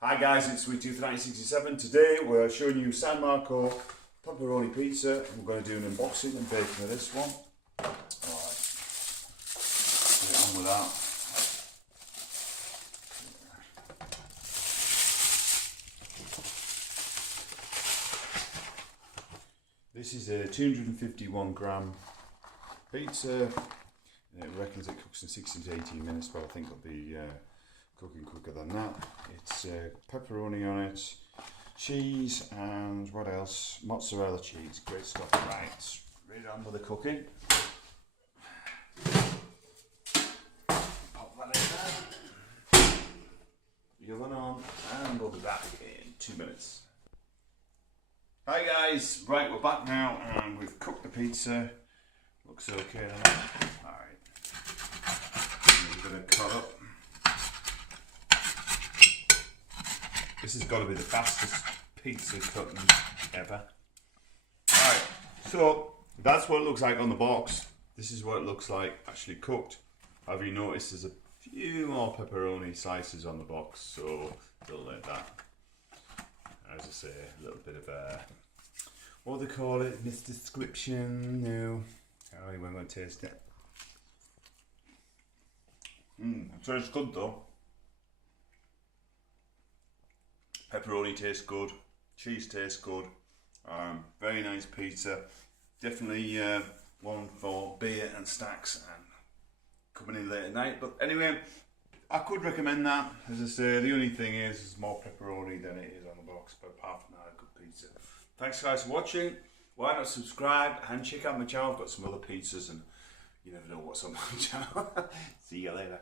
Hi guys, it's Sweet Tooth 1967. Today we're showing you San Marco pepperoni pizza. We're going to do an unboxing and baking of this one. Alright, get on with that. This is a 251 gram pizza. It reckons it cooks in 16 to 18 minutes, but I think it'll be cooking quicker than that. It's pepperoni on it, cheese, and what else? Mozzarella cheese. Great stuff. Right, straight on with the cooking. Pop that in there. The oven on, and we'll be back in 2 minutes. Hi guys, right, we're back now, and we've cooked the pizza. Looks okay now. Alright. We're going to cut up. This has got to be the fastest pizza cutting ever. Alright, so that's what it looks like on the box. This is what it looks like actually cooked. Have you noticed there's a few more pepperoni slices on the box, so don't let that. As I say, a little bit of a, what do they call it? Misdescription? No. Anyway, I'm going to taste it. It tastes good though. Pepperoni tastes good. Cheese tastes good. Very nice pizza. Definitely one for beer and snacks and coming in late at night. But anyway, I could recommend that. As I say, the only thing is it's more pepperoni than it is on the box. But apart from that, a good pizza. Thanks guys for watching. Why not subscribe and check out my channel? I've got some other pizzas and you never know what's on my channel. See you later.